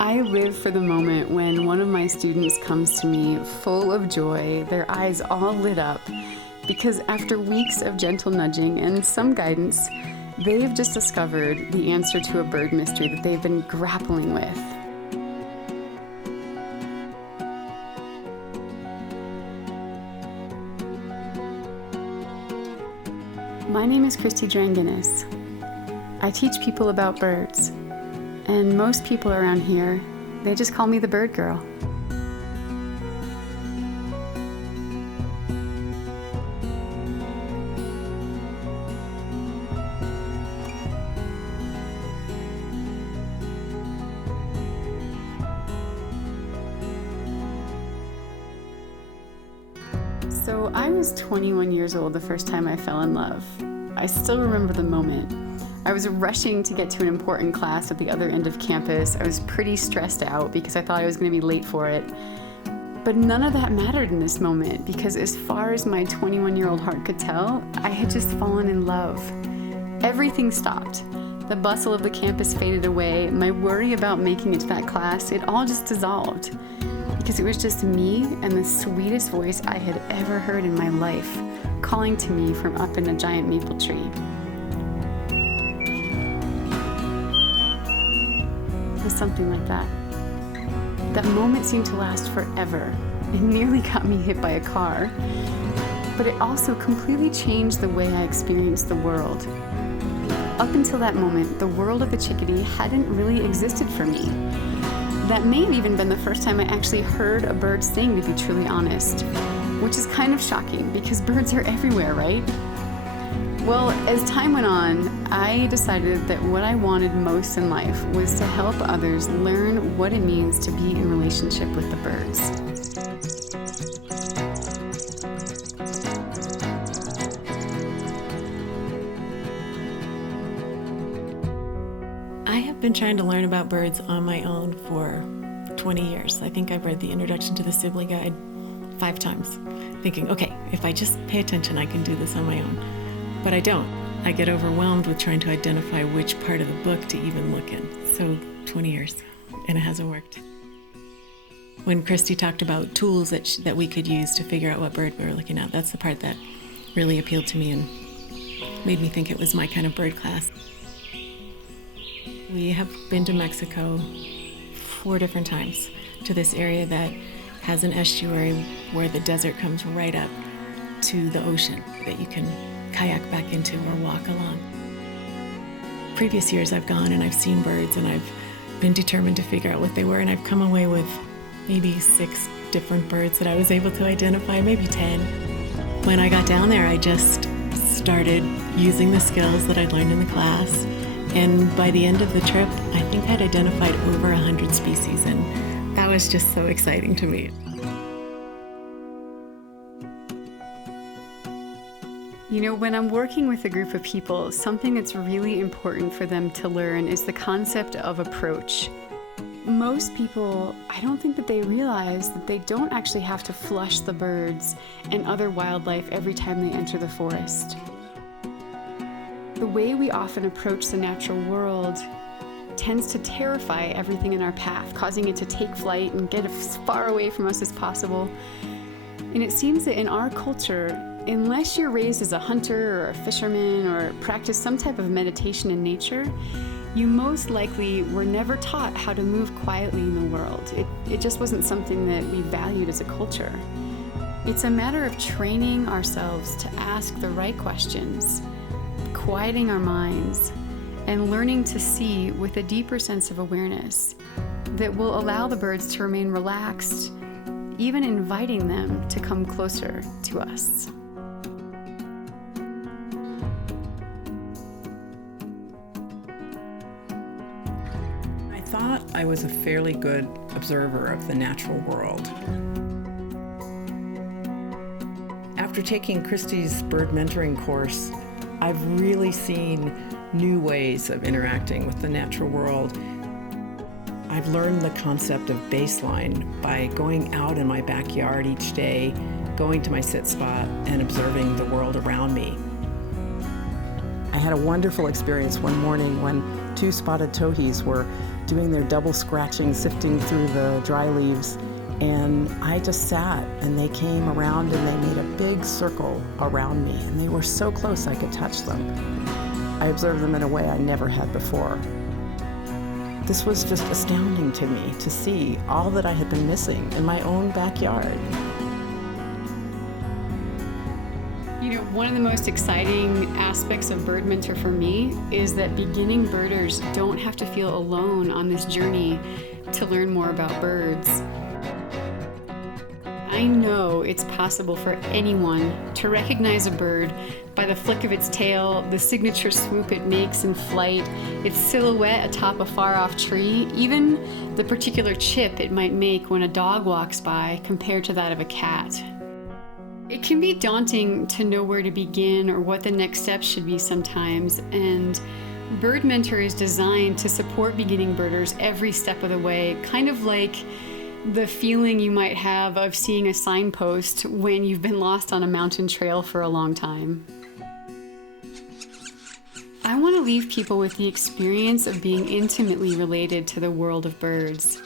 I live for the moment when one of my students comes to me full of joy, their eyes all lit up, because after weeks of gentle nudging and some guidance, they've just discovered the answer to a bird mystery that they've been grappling with. My name is Christy Dranginis. I teach people about birds. And most people around here, they just call me the bird girl. So I was 21 years old the first time I fell in love. I still remember the moment. I was rushing to get to an important class at the other end of campus. I was pretty stressed out because I thought I was going to be late for it. But none of that mattered in this moment because as far as my 21-year-old heart could tell, I had just fallen in love. Everything stopped. The bustle of the campus faded away. My worry about making it to that class, it all just dissolved. Because it was just me and the sweetest voice I had ever heard in my life, calling to me from up in a giant maple tree. It was something like that. That moment seemed to last forever. It nearly got me hit by a car, but it also completely changed the way I experienced the world. Up until that moment, the world of the chickadee hadn't really existed for me. That may have even been the first time I actually heard a bird sing, to be truly honest, which is kind of shocking because birds are everywhere, right? Well, as time went on, I decided that what I wanted most in life was to help others learn what it means to be in relationship with the birds. I have been trying to learn about birds on my own for 20 years. I think I've read the Introduction to the Sibley Guide 5 times, thinking, okay, if I just pay attention, I can do this on my own. But I don't. I get overwhelmed with trying to identify which part of the book to even look in. So 20 years, and it hasn't worked. When Christy talked about tools that we could use to figure out what bird we were looking at, that's the part that really appealed to me and made me think it was my kind of bird class. We have been to Mexico 4 different times, to this area that has an estuary where the desert comes right up to the ocean that you can kayak back into or walk along. Previous years I've gone and I've seen birds and I've been determined to figure out what they were, and I've come away with maybe 6 different birds that I was able to identify, maybe 10. When I got down there, I just started using the skills that I'd learned in the class, and by the end of the trip, I think I'd identified over 100 species, and that was just so exciting to me. You know, when I'm working with a group of people, something that's really important for them to learn is the concept of approach. Most people, I don't think that they realize that they don't actually have to flush the birds and other wildlife every time they enter the forest. The way we often approach the natural world tends to terrify everything in our path, causing it to take flight and get as far away from us as possible. And it seems that in our culture, unless you're raised as a hunter or a fisherman or practice some type of meditation in nature, you most likely were never taught how to move quietly in the world. It just wasn't something that we valued as a culture. It's a matter of training ourselves to ask the right questions, quieting our minds, and learning to see with a deeper sense of awareness that will allow the birds to remain relaxed, even inviting them to come closer to us. I thought I was a fairly good observer of the natural world. After taking Christy's bird mentoring course, I've really seen new ways of interacting with the natural world. I've learned the concept of baseline by going out in my backyard each day, going to my sit spot, and observing the world around me. I had a wonderful experience one morning when 2 spotted towhees were doing their double scratching, sifting through the dry leaves. And I just sat, and they came around and they made a big circle around me, and they were so close I could touch them. I observed them in a way I never had before. This was just astounding to me to see all that I had been missing in my own backyard. You know, one of the most exciting aspects of Bird Mentor for me is that beginning birders don't have to feel alone on this journey to learn more about birds. I know it's possible for anyone to recognize a bird by the flick of its tail, the signature swoop it makes in flight, its silhouette atop a far-off tree, even the particular chip it might make when a dog walks by compared to that of a cat. It can be daunting to know where to begin or what the next steps should be sometimes, and Bird Mentor is designed to support beginning birders every step of the way, kind of like the feeling you might have of seeing a signpost when you've been lost on a mountain trail for a long time. I want to leave people with the experience of being intimately related to the world of birds.